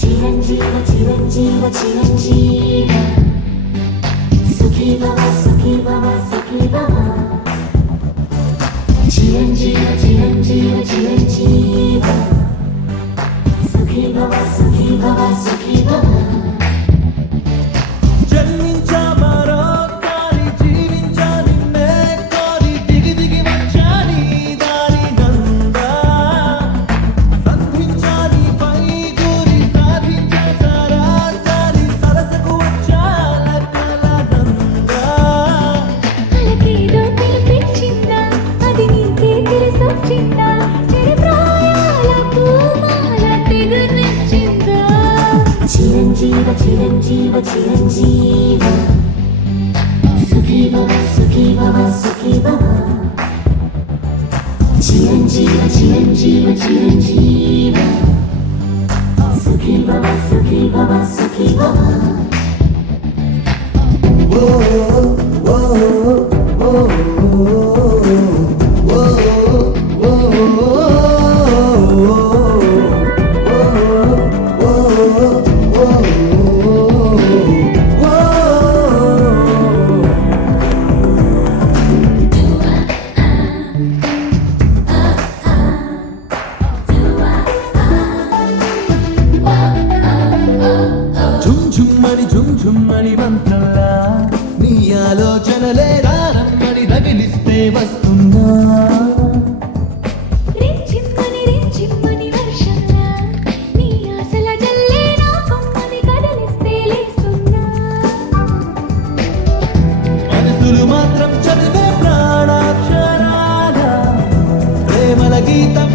చిరంజీవ చిరంజీవ చిరంజీవ సుఖీ భవ సుఖీ భవ సుఖీ భవ చిరంజీవ చిరంజీవ చిరంజీవ సుఖీ భవ సుఖీ భవ సుఖీ భవ చిరంజీవ చిరంజీవ చిరంజీవ సుఖీ భవ సుఖీ భవ సుఖీ భవ చిరంజీవ చిరంజీవ చిరంజీవ సుఖీ భవ సుఖీ భవ సుఖీ భవ ఝుమ్మని మంత్రంలా నీ ఆలోచనలే రారమ్మని తగిలిస్తే వస్తున్నా మనసులు మాత్రం చదివే ప్రాణాక్షరాల ప్రేమల గీతం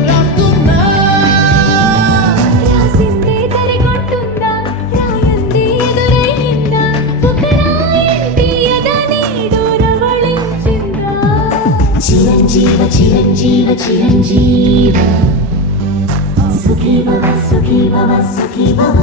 చిరంజీవ చిరంజీవ చిరంజీవ సుఖీ భవ సుఖీ భవ సుఖీ భవ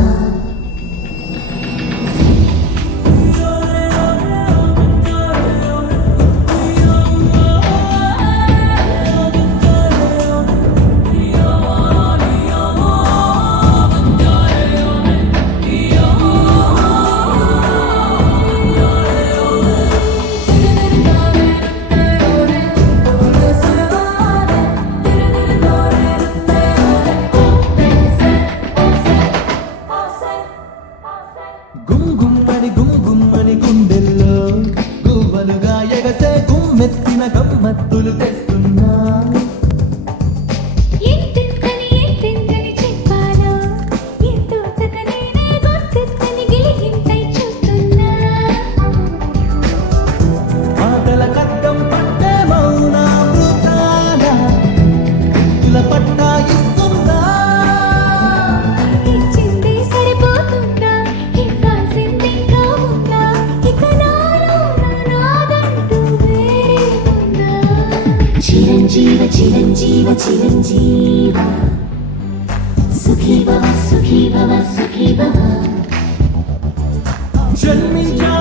గుమ్గుమ్మని గుండెల్లో గువ్వలుగా ఎగసే గుమ్మెత్తిన గమ్మత్తులు తెస్తున్నా మాటల కట్టం పట్టే మౌనామృతాల గుర్తుల పట్టాయిస్తున్నా చిరంజీవ చిరంజీవ చిరంజీవ సుఖీ భవ సుఖీ భవ సుఖీ భవ జన్మించా